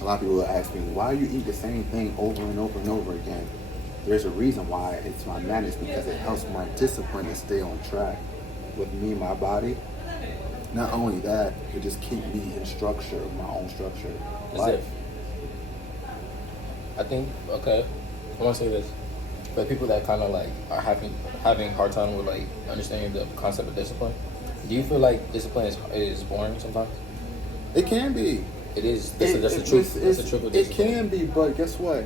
A lot of people will ask me, why you eat the same thing over and over and over again? There's a reason why it's my madness, because it helps my discipline to stay on track with me and my body. Not only that, it just keep me in structure, my own structure. Life. I think, okay, I want to say this. For people that kind of like are having a hard time with like understanding the concept of discipline, do you feel like discipline is boring sometimes? It can be. It is. That's the truth. That's the truth of discipline. It can be, but guess what?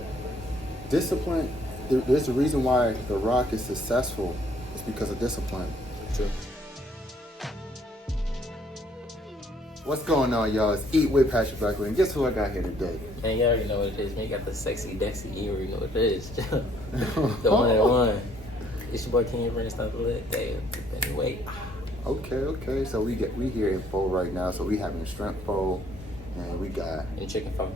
Discipline, there's a reason why The Rock is successful. It's because of discipline. True. What's going on, y'all? It's Eat with Patrick Blackwood, and guess who I got here today? Man, you already know what it is. Man, you got the sexy, Dexy. You already know what it is. The one and one. It's your boy King. It's not the lit day. Anyway. Okay. So we here in Pho right now. So we having Shrimp Pho, and we got Chicken Pho.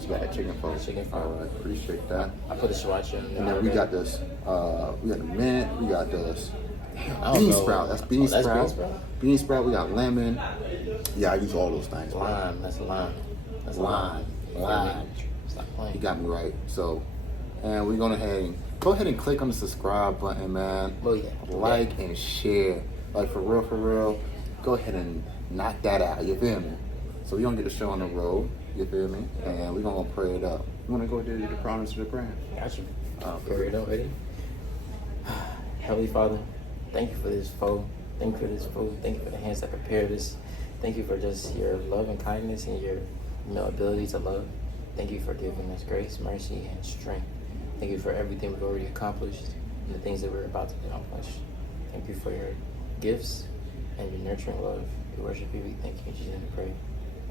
You got Chicken Pho. Chicken Pho. All right, appreciate that. I put the sriracha in there. And then we got this. We got the mint. We got this. Damn, bean sprout. That's bean sprout. Bean sprout. Bean sprout. We got lemon. Yeah, I use all those things. Lime. That's lime. That's lime. Stop playing. You got me right. So, and we're gonna go ahead and click on the subscribe button, man. Oh yeah. Like and share. Like for real. Go ahead and knock that out. You feel me? So we gonna get the show on the road. You feel me? And we're gonna pray it up. You wanna go ahead and do the promise of the prayer? Got you. Pray it up. Ready? Heavenly Father, thank you for this pho. Thank you for this food. Thank you for the hands that prepared this. Thank you for just your love and kindness and your ability to love. Thank you for giving us grace, mercy, and strength. Thank you for everything we've already accomplished and the things that we're about to accomplish. Thank you for your gifts and your nurturing love. We worship you. We thank you. In Jesus' name we pray.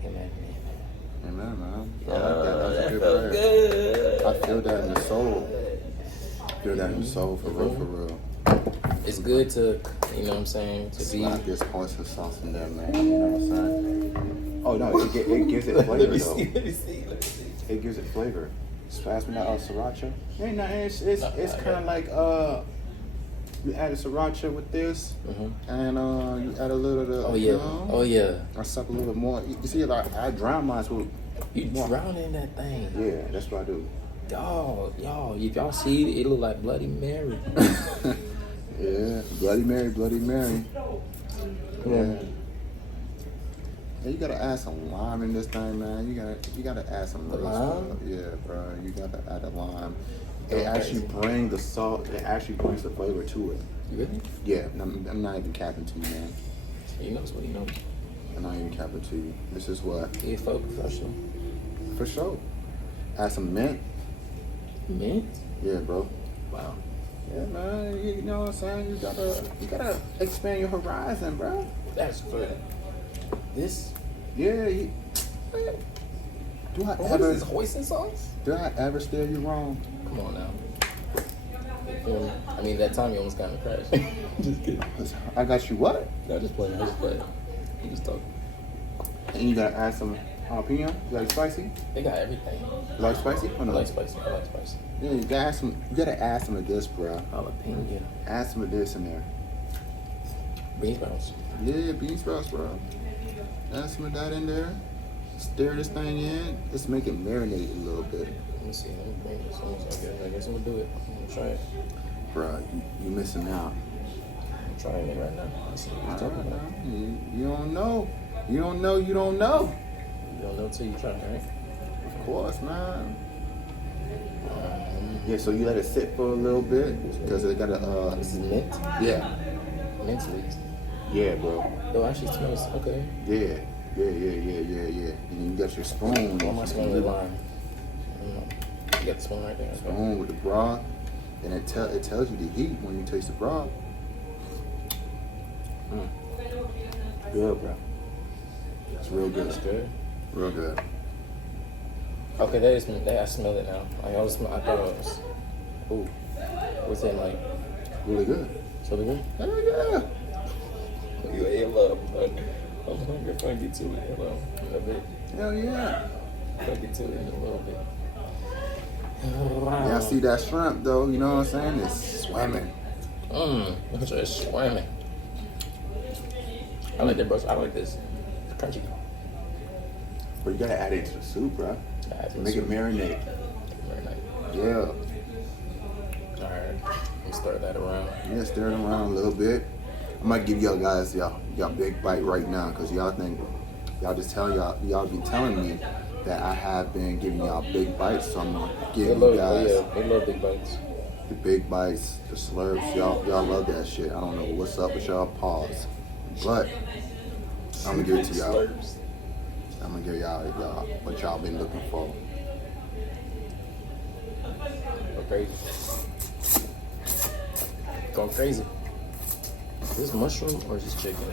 Amen. Amen, man. I like that. That felt good. I feel that in the soul. Feel that in the soul, for real. It's good to, you know what I'm saying, to slap this oyster sauce in there, man. You know what I'm saying? Oh no, it gives it flavor. Let me see. It gives it flavor. Just pass me that sriracha. Ain't nothing. It's kind of like you add a sriracha with this, and you add a little of the. Oh yeah. I suck a little bit more. You see, like I drown mine with. You drown in that thing. Yeah, that's what I do. Y'all, if y'all see it, look like Bloody Mary. Yeah, Bloody Mary. Yeah. You gotta add some lime in this thing, man. You gotta add some lime. Yeah, bro. You gotta add a lime. It actually brings the salt. It actually brings the flavor to it. You really? Yeah. I'm not even capping to you, man. He knows what he knows. I'm not even capping to you. This is what. He a Pho professional. For sure. Add some mint. Mint? Yeah, bro. Wow. Yeah, man. You know what I'm saying? You gotta expand your horizon, bro. That's good. This? Yeah. Do I ever? What is this, hoisin sauce? Do I ever steer you wrong? Come on now. I mean, that time you almost kind of crashed. Just kidding. I got you what? No, just playing. You just talking. And you gotta add some jalapeno. You like spicy? They got everything. You like spicy? Or no? I like spicy. Yeah, you gotta add some of this, bro. Jalapeno. Add some of this in there. Bean sprouts. Yeah, bean sprouts, bro. Add some of that in there. Stir this thing in. Let's make it marinate a little bit. Let me see. Let me bring this on. I guess I'm gonna do it. I'm gonna try it. Bro, you missing out. I'm trying it right now. Let's see what you're talking about. You don't know. You don't know You don't know till you try, right? Of course, man. Yeah, so you let it sit for a little bit because it got a. This is mint. Yeah. Mint leaves. Yeah, bro. Oh, actually it smells okay. Yeah. And you got your spoon. Why am I smelling the lime? You got the spoon right there. Spoon with the broth, and it tells you the heat when you taste the broth. Good, bro. It's real good. It's good. Real good. Okay, I smell it now. I thought it was. Ooh, what's it like? Really good. It's really good. Hell yeah. You ate love, but I'm hungry. If I get to it, in a bit. Hell yeah. If I get to it in a little bit. Wow. Yeah, I see that shrimp though. You know what I'm saying? It's swimming. It's swimming. I like that, bro. I like this. It's crunchy. But you gotta add it to the soup, bro. Make it marinate. Yeah. Alright. Let's stir that around. Yeah, stir it around a little bit. I might give y'all guys y'all big bite right now because y'all think y'all just tell y'all be telling me that I have been giving y'all big bites, so I'm gonna give you guys they love big bites. the big bites, the slurps. Y'all love that shit. I don't know what's up with y'all paws, but I'm gonna give it to y'all. I'm gonna give y'all what y'all been looking for. Go crazy. Going crazy. Is this mushroom or is this chicken?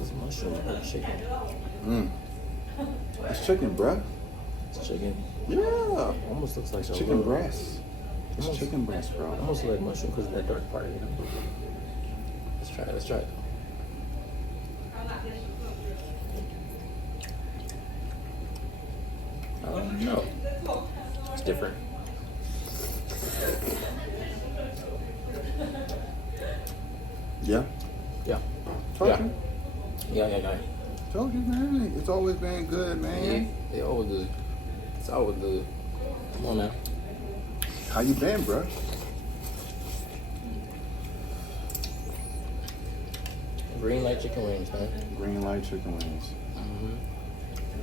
Is this mushroom or chicken? It's chicken, bruh. It's chicken. Yeah. Almost looks like Chicken breast. It's chicken breast, bro. Almost like mushroom because of that dark part, you know? Let's try it. No. It's different. Yeah. Yeah. Told you. Yeah. Told you, man. It's always been good, man. It always good. It's always good. Come on now. How you been, bro? Green light chicken wings, man. Green light chicken wings.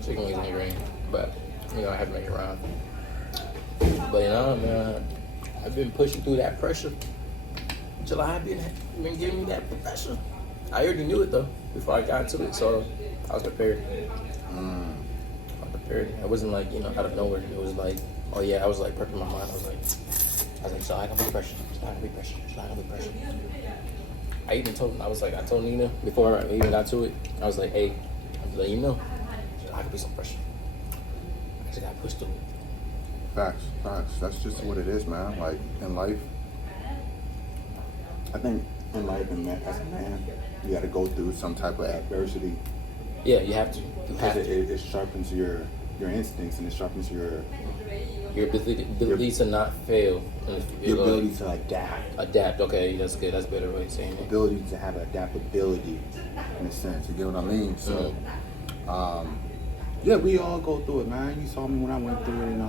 Chicken wings ain't green, but you know I have to make it around. But you know, man, I've been pushing through that pressure. July been giving me that pressure. I already knew it though before I got into it, so I was prepared. It wasn't like, you know, out of nowhere. It was like, oh yeah, I was like prepping my mind. I was like, July gonna be pressure. July gonna be pressure. I told Nina before I even got to it, I was like, hey, I'm letting you know, July could be some pressure. I just gotta push through it. Facts. That's just what it is, man. Like in life, I think in life, as a man, you got to go through some type of adversity. Yeah, you have to. It sharpens your instincts and it sharpens your ability to not fail. Your ability to adapt. Adapt. Okay, that's good. That's a better way of saying it. Ability to have adaptability, in a sense. You get what I mean? So, yeah, we all go through it, man. You saw me when I went through it in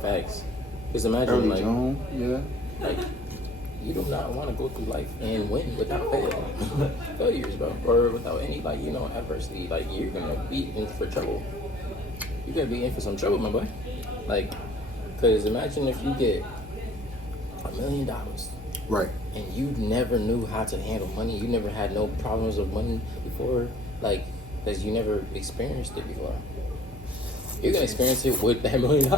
facts. Just imagine early June. Yeah. Like, you do not want to go through life and win without failures, bro, or without any, like, you know, adversity. Like, you're gonna be in for trouble. You're gonna be in for some trouble, my boy. Like, because imagine if you get $1 million, right, and you never knew how to handle money. You never had no problems with money before, like, because you never experienced it before. You're gonna experience it with that $1 million,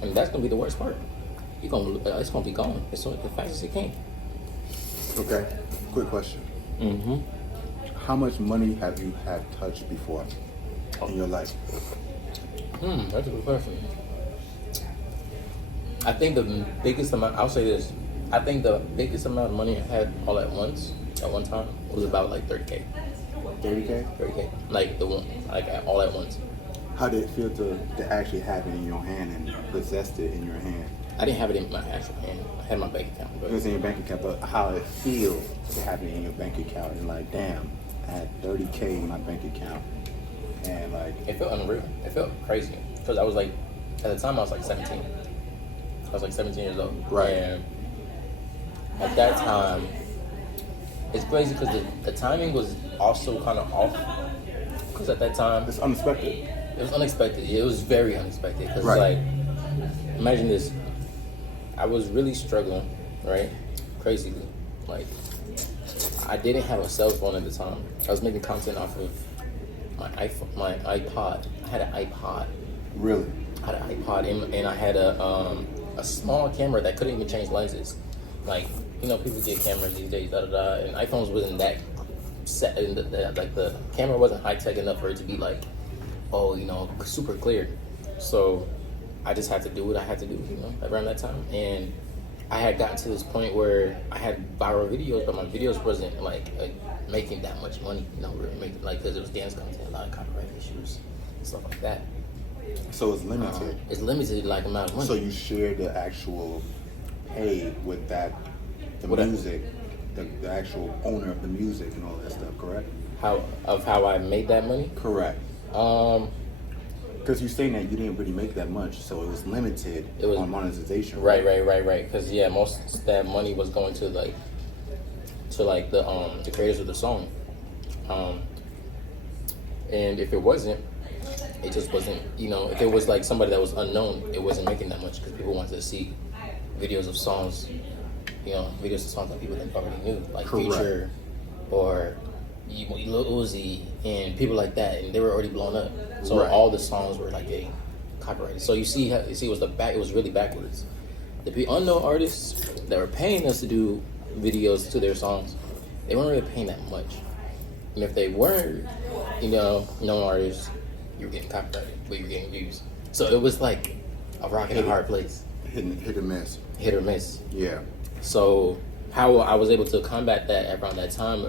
and that's gonna be the worst part. It's gonna be gone as fast as it can. Okay, quick question. How much money have you had touched before in your life? That's a good question. I think the biggest amount, I'll say this, I think the biggest amount of money I had all at once, at one time, was about like 30K. 30K? 30K. Like all at once. How did it feel to actually have it in your hand and possess it in your hand? I didn't have it in my actual hand. I had my bank account. It was in your bank account, but how it feels to have it in your bank account and like, damn, I had 30K in my bank account. And like, it felt unreal. It felt crazy. Because I was like, at the time I was like 17. I was like 17 years old. Right. And at that time, it's crazy because the timing was also kind of off. Because at that time, it's unexpected. It was unexpected. It was very unexpected. Because right. Like, imagine this. I was really struggling, right? Crazily. Like, I didn't have a cell phone at the time. I was making content off of my iPod. I had an iPod. Really? I had an iPod, and I had a small camera that couldn't even change lenses. Like, you know, people get cameras these days, and iPhones wasn't that set. Like, the camera wasn't high tech enough for it to be like, oh, you know, super clear. So I just had to do what I had to do, you know, around that time. And I had gotten to this point where I had viral videos, but my videos wasn't like making that much money, you know, because it was dance content, a lot of copyright issues, and stuff like that. So it's limited. It's limited, like, amount of money. So you share the actual pay with the music, the actual owner of the music and all that stuff, correct? How I made that money? Correct. Because you're saying that you didn't really make that much, so it was limited on monetization. Right. Because most of that money was going to the creators of the song, and if it wasn't, it just wasn't. If it was like somebody that was unknown, it wasn't making that much because people wanted to see videos of songs, videos of songs that people that already knew, like Future or Lil Uzi and people like that, and they were already blown up. So all the songs were like getting copyrighted. So you see, it was really backwards. The unknown artists that were paying us to do videos to their songs, they weren't really paying that much. And if they weren't, known artists, you were getting copyrighted, but you were getting views. So it was like a rock and a hard place. Hit or miss. Hit or miss. Yeah. So how I was able to combat that around that time,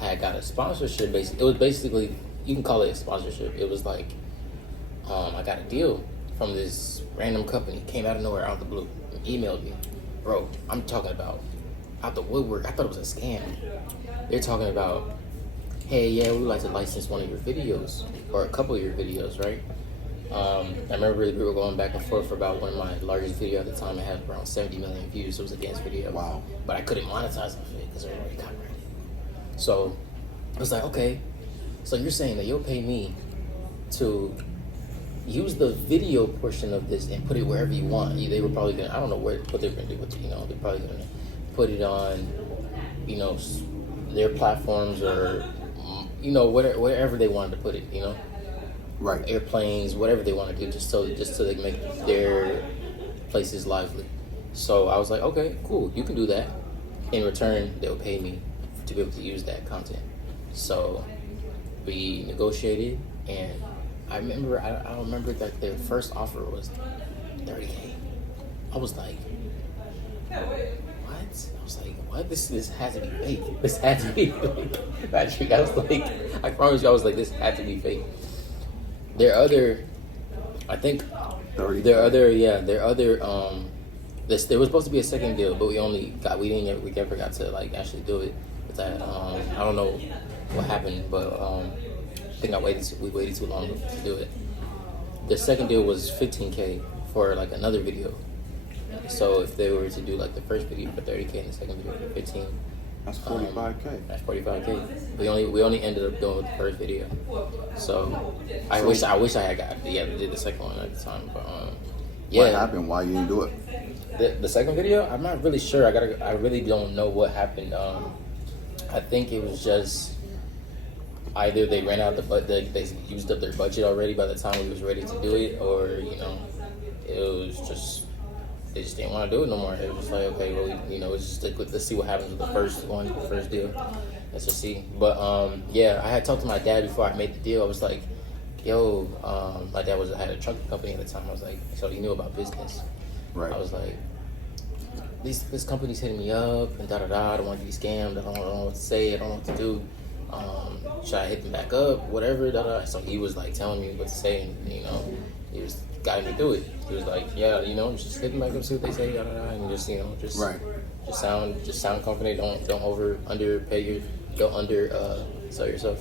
I had got a sponsorship. It was basically, you can call it a sponsorship. It was like, I got a deal from this random company, came out of nowhere, out the blue, and emailed me. Bro, I'm talking about out the woodwork. I thought it was a scam. They're talking about, hey, yeah, we would like to license one of your videos, or a couple of your videos, right? I remember we were going back and forth for about one of my largest videos at the time. It had around 70 million views. It was a dance video. Wow. But I couldn't monetize off of it because they were already copyrighted. So I was like, okay, so you're saying that you'll pay me to use the video portion of this and put it wherever you want. They were probably gonna, I don't know what they're gonna do with it, they're probably gonna put it on, their platforms or, wherever they wanted to put it, Right. Airplanes, whatever they want to do, just so they can make their places lively. So I was like, okay, cool, you can do that. In return, they'll pay me to be able to use that content. So we negotiated, and I remember that their first offer was $30K. I was like, what? I was like, what? This has to be fake. This had to be fake. Patrick, I was like, I promise you, I was like, this had to be fake. There was supposed to be a second deal, but we never got to like actually do it. With that, I don't know what happened, but I think we waited too long to do it. The second deal was $15K for like another video. So if they were to do like the first video for $30K and the second video for $15K, that's $45K. That's $45K. We only ended up doing the first video. So I wish I had did the second one at the time. But what happened? Why you didn't do it? The second video, I'm not really sure. I really don't know what happened. I think it was just either they ran out they used up their budget already by the time we was ready to do it, or it was just they just didn't want to do it no more. It was just like, okay, well, let's just stick with, let's see what happens with the first deal. Let's just see. But I had talked to my dad before I made the deal. I was like, yo, my dad had a trucking company at the time. I was like, so he knew about business. Right. I was like, this company's hitting me up and I don't want to be scammed. I don't know what to say. I don't know what to do. Should I hit them back up? Whatever. So he was like telling me what to say, and he was guiding me through it. He was like, yeah, just hit them back up, see what they say, and just sound confident. Don't underpay don't sell yourself.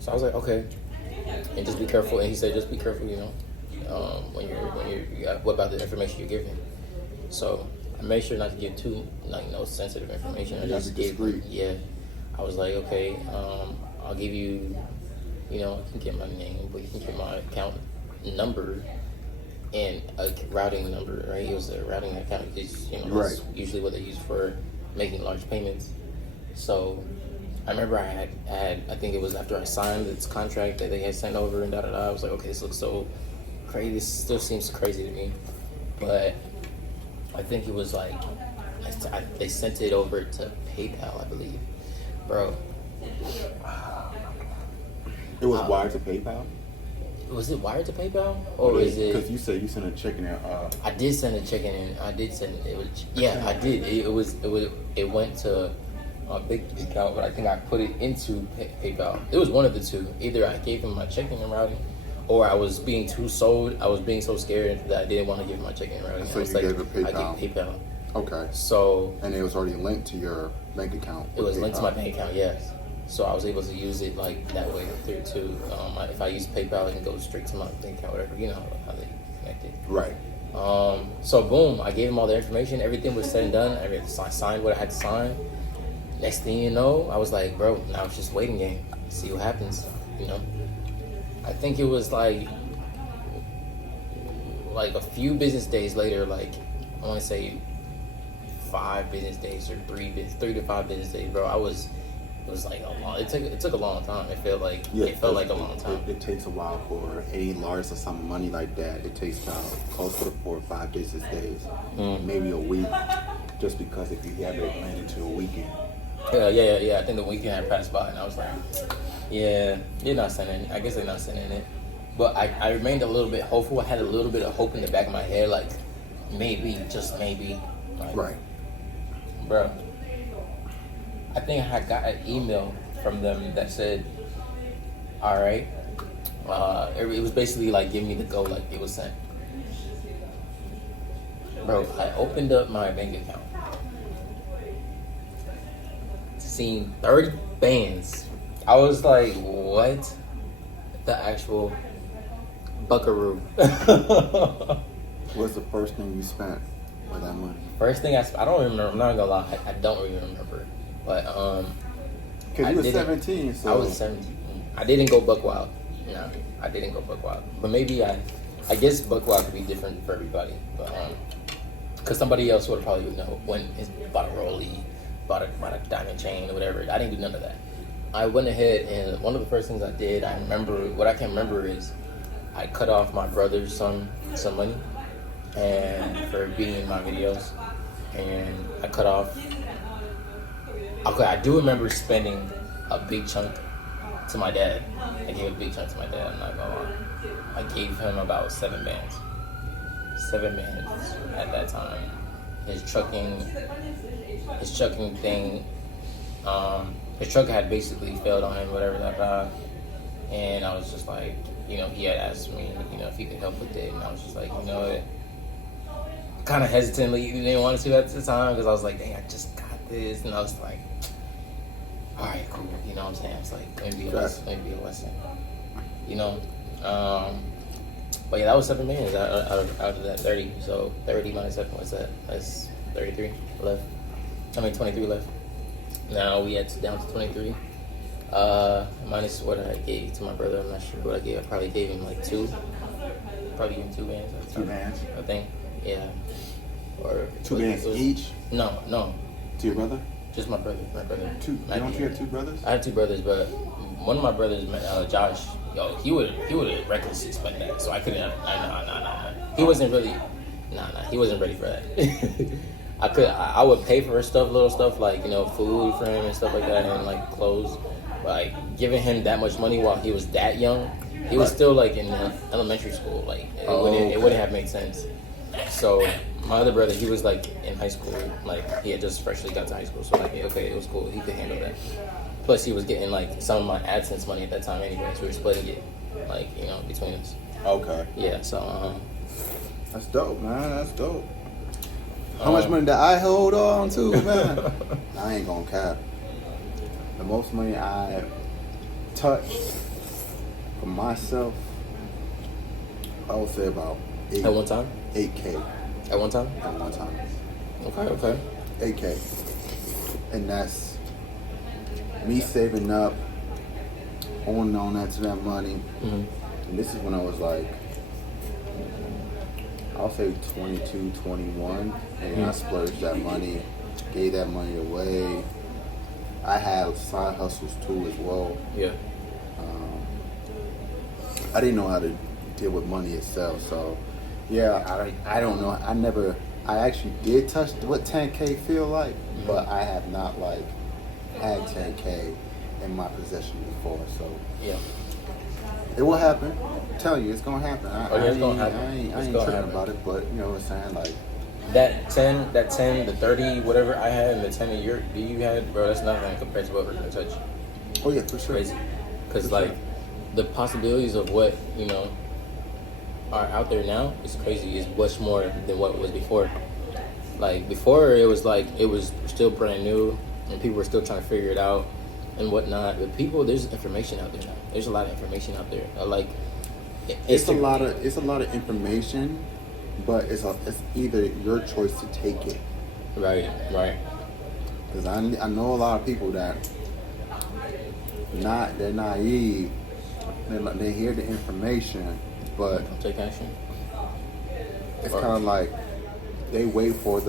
So I was like, okay, and just be careful. And he said, just be careful, when what about the information you're giving. So I made sure not to give too sensitive information. I just gave, I was like, okay, I'll give you, I can get my name, but you can get my account number and a routing number, right? It was a routing account. It's, that's usually what they use for making large payments. So I remember I think it was after I signed this contract that they had sent over and I was like, okay, this looks so crazy. This still seems crazy to me. But I think it was like, they sent it over to PayPal, I believe. Bro. It was wired to PayPal? Was it wired to PayPal? Or is it... Because you said you sent a check in there. I did send a check in. I did send it. I did. It went to a big account, but I think I put it into PayPal. It was one of the two. Either I gave him my checking and routing, or I was being so scared that I didn't want to give him my checking and routing. So you gave it PayPal? I gave PayPal. Okay. So... And it was already linked to your bank account? It was linked to my bank account, yes. So I was able to use it like that way through too. If I use PayPal, it can go straight to my bank account, whatever. You know how they connect it. Right. So boom, I gave him all the information. Everything was said and done. I signed what I had to sign. Next thing you know, I was like, bro, now it's just waiting game. See what happens. You know. I think it was like a few business days later. Like I want to say 5 business days or 3 to 5 business days, bro. It was like a long. It took a long time. It felt like like a long time. It takes a while for a large sum of money like that. It takes about close to 4 or 5 business days, maybe a week, just because if you have it planned into a weekend. Yeah. I think the weekend had passed by, and I was like, yeah, you're not sending it. I guess they're not sending it. But I remained a little bit hopeful. I had a little bit of hope in the back of my head, like maybe, just maybe. Like, Right. Bro. I think I got an email from them that said, all right. It was basically like giving me the go, like it was sent. Bro, I opened up my bank account. Seen 30 bands. I was like, what? The actual buckaroo. What's the first thing you spent with that money? First thing I don't remember. I'm not gonna lie. I don't really remember. But because you were 17, so I was 17. I didn't go buck wild. No, I didn't go buck wild. But maybe I guess buck wild could be different for everybody. But because somebody else would probably know when it's bought a rollie, bought a diamond chain or whatever. I didn't do none of that. I went ahead and one of the first things I did, what I can remember is I cut off my brother's some money and for being in my videos, and I cut off. Okay, I do remember spending a big chunk to my dad. I gave a big chunk to my dad, I'm not gonna lie. I gave him about 7 bands. 7 bands at that time. His trucking thing, his truck had basically failed on him, whatever that time. And I was just like, he had asked me, if he could help with it. And I was just like, kind of hesitantly, didn't want to at the time because I was like, dang, I just got this. And I was like, all right, cool. You know what I'm saying? It's like, maybe a lesson. But yeah, that was 7 million out of that 30. So 30 minus 7, what's that? That's 33 left. 23 left. Now we down to 23. Minus what I gave to my brother. I'm not sure what I gave. I probably gave him like 2. Probably gave him 2 bands. 2 bands? I think. Yeah. Or 2 bands each? No. To your brother? Just my brother. 2. Don't you have 2 brothers? I had 2 brothers, but one of my brothers, Josh, he would have recklessly spent that. So I couldn't. Nah. He wasn't really. He wasn't ready for that. I would pay for little stuff like food for him and stuff like that, and like clothes. But like giving him that much money while he was that young, he was still like in elementary school. Like it wouldn't have made sense. So my other brother, he was like in high school. Like he had just freshly got to high school, so like okay, it was cool. He could handle that. Plus he was getting like some of my AdSense money at that time anyway, so we were splitting it like between us. Okay. Yeah. So that's dope, man. That's dope. How much money did I hold on to, man? I ain't gonna cap. The most money I touched for myself, I would say about 8. At one time? 8K. At one time? At one time. Okay. 8K. And that's me saving up, holding on to that money. Mm-hmm. And this is when I was like, I'll say 22, 21, and I splurged that money, gave that money away. I had side hustles too as well. Yeah. I didn't know how to deal with money itself, so yeah, I don't know. I actually did touch what 10K feel like, but I have not like had 10K in my possession before, so yeah. It will happen. I'm telling you, it's gonna happen. It's gonna happen. I ain't tripping about it, but you know what I'm saying? Like that 10, the 30, whatever I had, and the 10 you had, bro, that's nothing compared to what we're gonna touch. Oh yeah, for sure. Crazy. Because like the possibilities of what are out there now is crazy. Is much more than what was before. Like before, it was still brand new, and people were still trying to figure it out. and whatnot. But people, there's information out there now. There's a lot of information out there. Like it's a lot of information, but it's either your choice to take it. Right. Because I know a lot of people that they're naive. They hear the information, but Don't take action. it's kind of like they wait for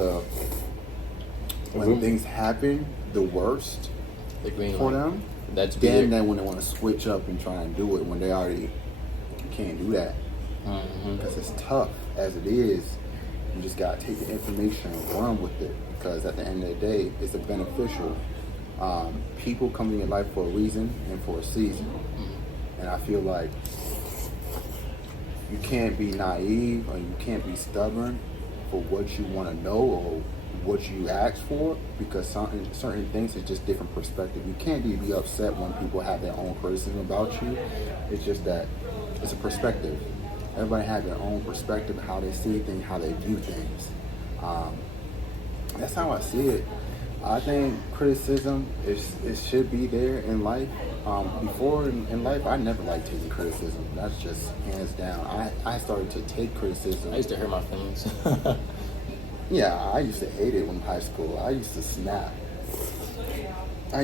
when things happen, the worst The green for light. them. That's Then weird. when they want to switch up and try and do it when they already can't do that. Because it's tough as it is. You just gotta take the information and run with it. Because at the end of the day, it's a beneficial. People come in your life for a reason and for a season. And I feel like you can't be naive or you can't be stubborn for what you want to know or what you ask for, because certain things is just different perspective. You can't be upset when people have their own criticism about you. It's just that it's a perspective. Everybody has their own perspective, how they see things, how they view things. That's how I see it. I think criticism it should be there in life. Before in life, I never liked taking criticism. That's just hands down. I started to take criticism. I used to hurt my feelings. Yeah, I used to hate it when in high school. I used to snap. I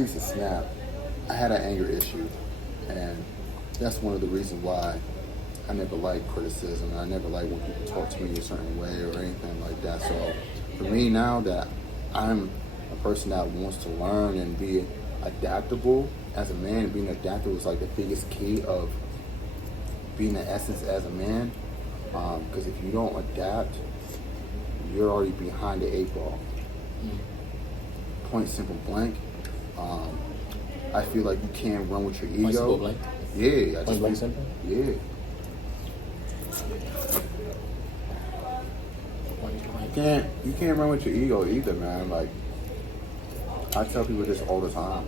had an anger issue, and that's one of the reasons why I never liked criticism. I never liked when people talk to me a certain way or anything like that. So for me now that I'm a person that wants to learn and be adaptable as a man, being adaptable is like the biggest key of being the essence as a man. Because if you don't adapt, you're already behind the 8 ball. Point simple blank. I feel like you can't run with your ego. Point simple blank? Yeah. Point blank simple? Yeah. You can't run with your ego either, man. Like, I tell people this all the time.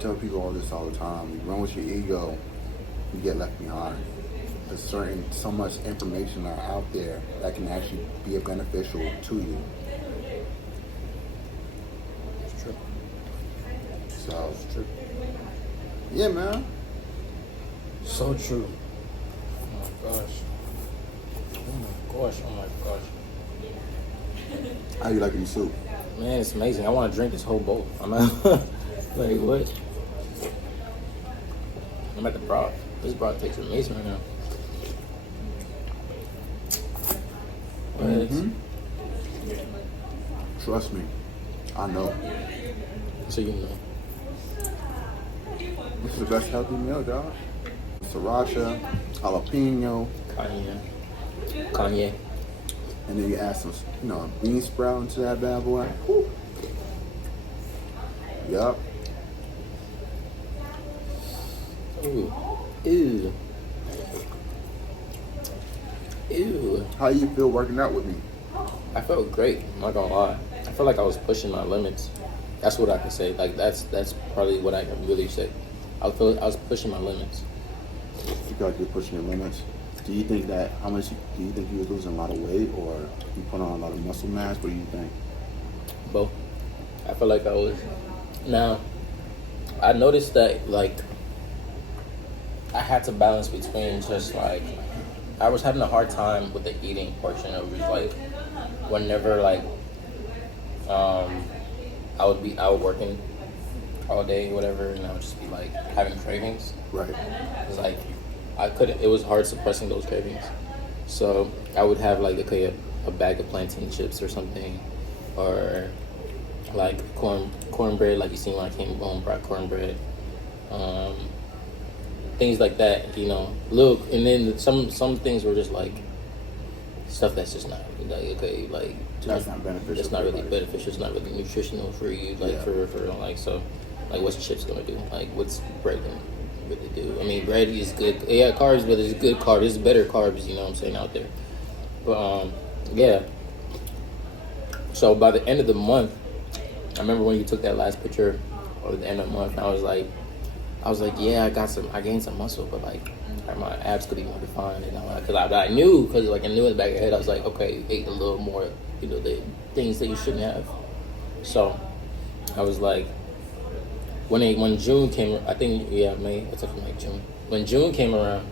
You run with your ego, you get left behind. There's so much information out there that can actually be beneficial to you. It's true. So, It's true. yeah, man. So true. Oh my gosh. How you liking the soup? Man, it's amazing. I want to drink this whole bowl. I'm at, like, what? I'm at the broth. This broth tastes amazing right now. What? Trust me, I know. So you know. This is the best healthy meal, dog. Sriracha, jalapeno, Kanye. and then you add some, bean sprout into that bad boy. Woo. Yup. Ooh. Ew. Ew. How you feel working out with me? I felt great. I'm not gonna lie. I felt like I was pushing my limits. That's what I can say. Like that's probably what I can really say. I was pushing my limits. You feel like you're pushing your limits. Do you think you were losing a lot of weight, or you put on a lot of muscle mass? What do you think? Both. I feel like I was. Now, I noticed that like I had to balance between just like I was having a hard time with the eating portion of it. Like whenever like I would be out working all day, whatever, and I would just be like having cravings. Right. It's like it was hard suppressing those cravings. So I would have like a bag of plantain chips or something, or like cornbread, like you seen when I came home, brought cornbread, things like that, Look, and then some things were just like stuff that's just not like okay, like That's not beneficial. It's not really beneficial. It's not really nutritional for you, like Yeah. for like so. Like, what's chips gonna do? Like, what's bread gonna really do? I mean, bread is good. Yeah, carbs, but it's good carbs. It's better carbs, you know what I'm saying, out there. But, yeah. So, by the end of the month, I remember when you took that last picture, or the end of the month, I was like, yeah, I gained some muscle, but, like, my abs could be more defined. And I knew in the back of the head, I was like, okay, ate a little more, the things that you shouldn't have. So, I was like, when June came, I think May. It's like June. When June came around,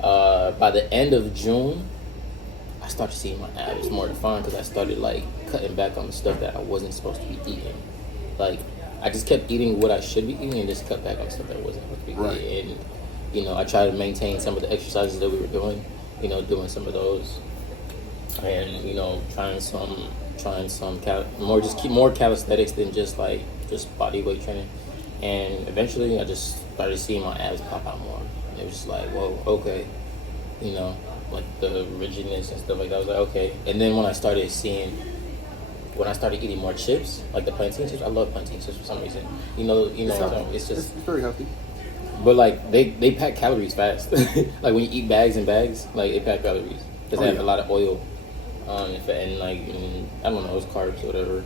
by the end of June, I started seeing my abs more defined because I started like cutting back on the stuff that I wasn't supposed to be eating. Like I just kept eating what I should be eating and just cut back on stuff that I wasn't supposed to be eating. And I tried to maintain some of the exercises that we were doing. Doing some of those, and trying some more calisthenics than just body weight training. And eventually, I just started seeing my abs pop out more. And it was just like, whoa, okay, like the rigidness and stuff like that. I was like, okay. And then when I started eating more chips, like the plantain chips, I love plantain chips for some reason. It's just very healthy. But like they pack calories fast. Like when you eat bags and bags, like they pack calories because they have a lot of oil, and I don't know, it's carbs or whatever.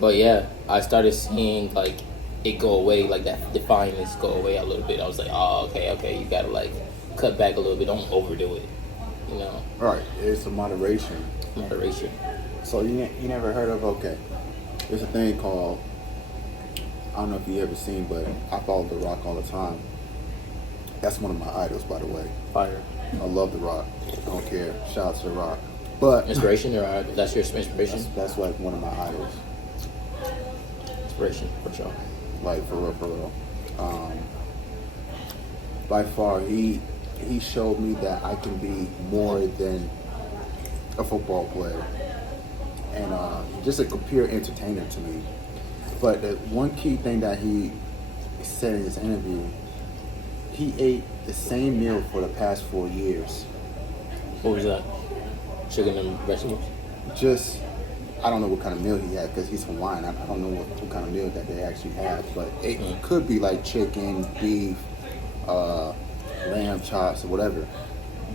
But yeah, I started seeing like it go away, like that defiance go away a little bit. I was like, oh, okay, you gotta like cut back a little bit, don't overdo it, Right, it's a moderation. Moderation. So you never heard of there's a thing called, I don't know if you ever seen, but I follow The Rock all the time. That's one of my idols, by the way. Fire. I love The Rock. I don't care. Shout out to The Rock. But inspiration, or that's your inspiration? That's like one of my idols. Inspiration, for sure. Like for real. By far, he showed me that I can be more than a football player, and just a pure entertainer to me. But the one key thing that he said in his interview, he ate the same meal for the past 4 years. What was that? Chicken and vegetables? I don't know what kind of meal he had because he's Hawaiian. I don't know what kind of meal that they actually have, but it could be like chicken, beef, lamb chops, or whatever.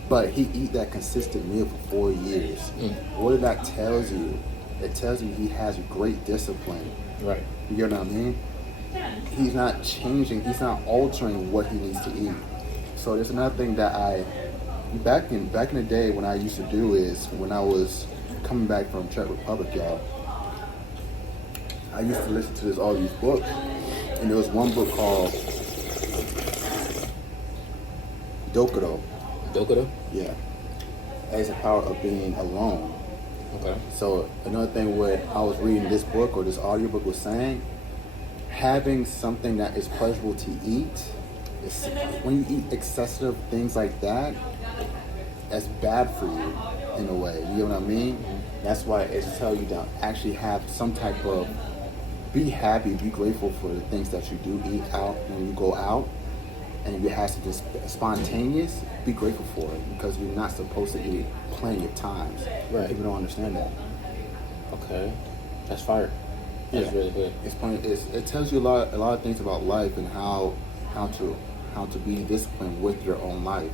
But he eat that consistent meal for 4 years. What that tells you? It tells you he has great discipline. Right. You know what I mean? He's not changing. He's not altering what he needs to eat. So there's another thing that back in the day when I used to do is when I was coming back from Czech Republic, y'all. I used to listen to all these books, and there was one book called Dokuro. Dokuro? Yeah. It's the power of being alone. Okay. So another thing when I was reading this book or this audiobook was saying, having something that is pleasurable to eat, when you eat excessive things like that, that's bad for you in a way. You know what I mean? Mm-hmm. That's why it's tell you to actually have some type of be happy, be grateful for the things that you do eat out when you go out. And if it has to be spontaneous, be grateful for it because you're not supposed to eat plenty of times. Right. People don't understand that. Okay, that's fire. That's really good. It tells you a lot of things about life and how to be disciplined with your own life.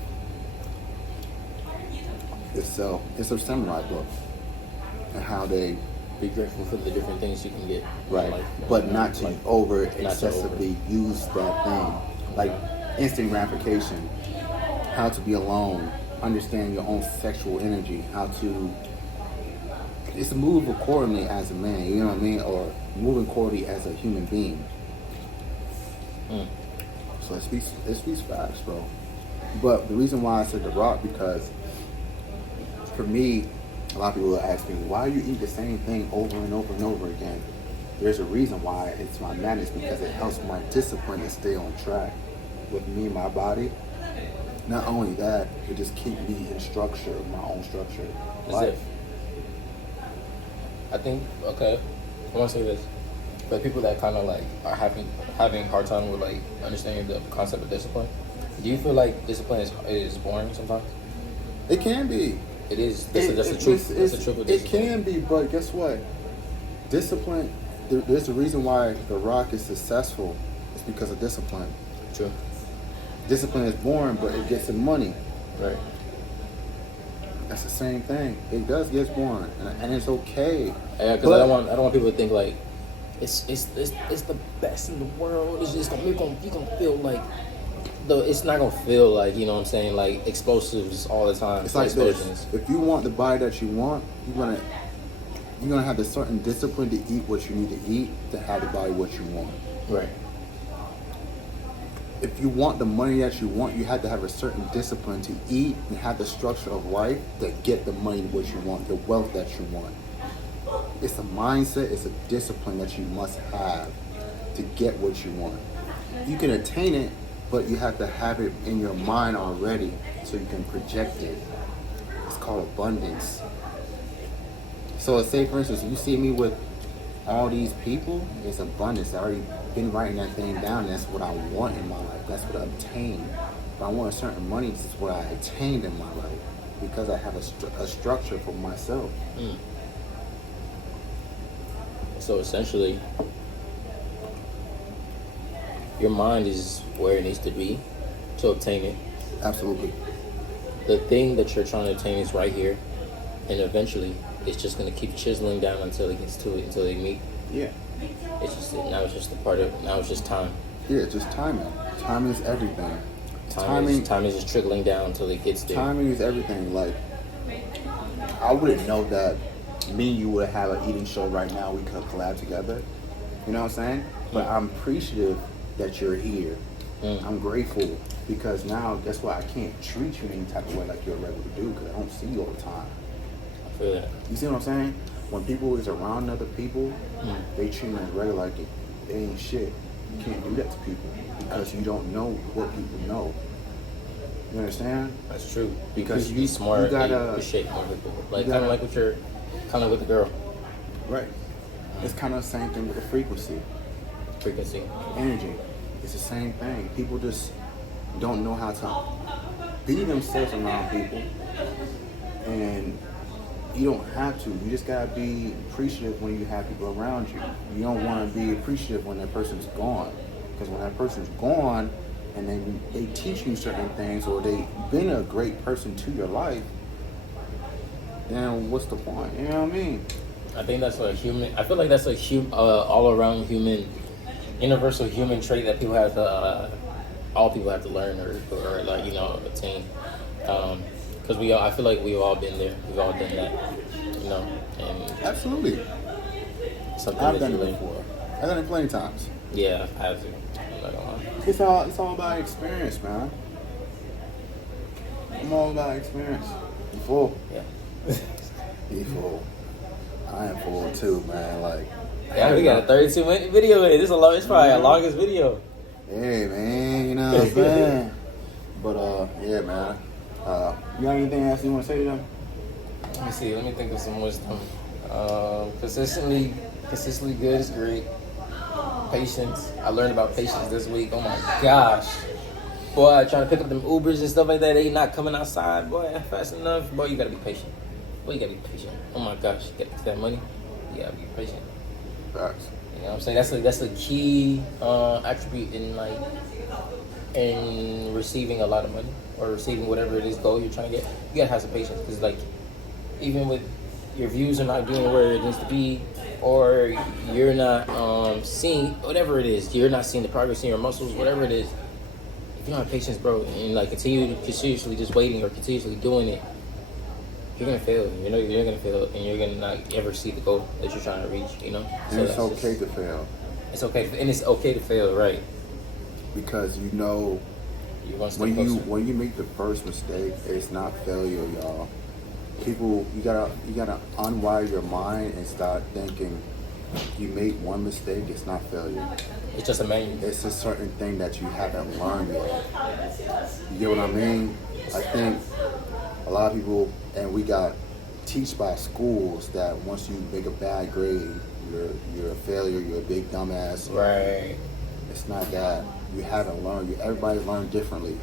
It's a samurai book and how they be grateful for the different things you can get. Right, but not to excessively use that thing. Like instant gratification, how to be alone, understand your own sexual energy, how to just move accordingly as a man, you know what I mean? Or moving accordingly as a human being. So it speaks fast, bro. But the reason why I said The Rock, because for me, a lot of people will ask me, why you eat the same thing over and over and over again? There's a reason why it's my madness, because it helps my discipline to stay on track with me and my body. Not only that, it just keep me in structure, my own structure. Life. I think, okay, I want to say this. For people that kind of like are having a hard time with like understanding the concept of discipline, do you feel like discipline is boring sometimes? It can be. It is. That's the truth. That's the truth of discipline. It can be, but guess what? Discipline. There's a reason why The Rock is successful. It's because of discipline. True. Discipline is boring, but it gets him money. Right. That's the same thing. It does get boring, and it's okay. Yeah, because I don't want people to think like it's the best in the world. It's just you're gonna feel like it's not gonna feel like, you know what I'm saying, like explosives all the time. It's like this. If you want the body that you want, you're gonna have a certain discipline to eat what you need to eat to have the body what you want. Right. if you want the money that you want, you have to have a certain discipline to eat and have the structure of life that get the money what you want, the wealth that you want. It's a mindset, it's a discipline that you must have to get what you want. You can attain it, but you have to have it in your mind already so you can project it. It's called abundance. So say, for instance, you see me with all these people, it's abundance. I already been writing that thing down. That's what I want in my life. That's what I obtained. If I want a certain money, this is what I attained in my life because I have a structure for myself. So essentially, your mind is where it needs to be to obtain it. Absolutely. The thing that you're trying to attain is right here, and eventually it's just going to keep chiseling down until it gets to it, until they meet. Yeah. It's just now. It's just a part of. Now it's just time. Yeah, just timing. Timing is everything. Time is just trickling down until it gets there. Timing is everything. Like, I wouldn't know that me and you would have an eating show right now. We could collab together. You know what I'm saying? But I'm appreciative that you're here. I'm grateful because now, guess what? I can't treat you any type of way like you're regular dude because I don't see you all the time. I feel that. You see what I'm saying? When people is around other people, they treat them as regular like they ain't shit. You can't do that to people because you don't know what people know. You understand? That's true. Because you be smart. you gotta and appreciate more people. Like kind of like with your, kind of with the girl. Right. It's kind of the same thing with the frequency. Frequency. Energy. It's the same thing. People just don't know how to be themselves around people, and you don't have to. You just gotta be appreciative when you have people around you. You don't want to be appreciative when that person's gone, because when that person's gone and they teach you certain things or they've been a great person to your life, then what's the point? You know what I mean? I think that's a human. I feel like that's a all around human, universal human trait that people have to. All people have to learn or like attain. Because I feel like we've all been there. We've all done that, and absolutely. Something I've done it before. I've done it plenty of times. Yeah, I have to. I'm not gonna lie. It's all about experience, man. I'm all about experience. You full? Yeah. You full. I am full too, man. Like, yeah, we got a 32-minute video in it. It's probably our longest video. Hey, man, you know what I'm saying? But yeah, man. You got anything else you want to say to them? Let me see. Let me think of some wisdom. Consistently good is great. Patience. I learned about patience this week. Oh my gosh. Boy, trying to pick up them Ubers and stuff like that. They not coming outside, boy, fast enough. Boy, you gotta be patient. Boy, you gotta be patient. Oh my gosh. You gotta get that money. You gotta be patient. Facts. You know what I'm saying? That's a key attribute in receiving a lot of money or receiving whatever it is goal you're trying to get. You gotta have some patience because like even with your views are not being where it needs to be, or you're not seeing whatever it is, you're not seeing the progress in your muscles, whatever it is. If you don't have patience, bro, and like continuously just waiting or continuously doing it, you're gonna fail. You're gonna fail, and you're gonna not ever see the goal that you're trying to reach. And so it's okay to fail. It's okay, and it's okay to fail, right? Because when you make the first mistake, it's not failure, y'all. People, you gotta unwire your mind and start thinking. You make one mistake, it's not failure. It's just a manual. It's a certain thing that you haven't learned yet. You get what I mean? I think a lot of people, and we got teach by schools that once you make a bad grade, you're a failure, you're a big dumbass. Right. It's not that. You haven't learned. Everybody's learned differently.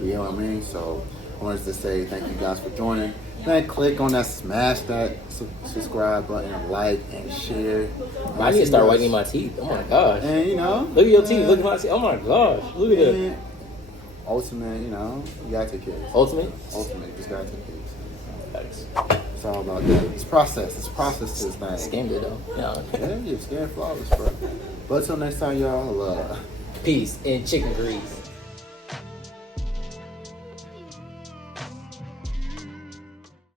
You know what I mean? So I wanted to say thank you guys for joining. Man, click on that, smash that subscribe button, like, and share. I need to start whitening my teeth. Oh my gosh. And look at your teeth. Look at my teeth. Oh my gosh. Look at that. Ultimate, you gotta take care of yourself. Ultimate, you just gotta take care of yourself. Thanks. It's all about that. It's process to this thing. Scammed it though. Yeah, you're scared flawless, bro. But until next time, y'all, peace and chicken grease.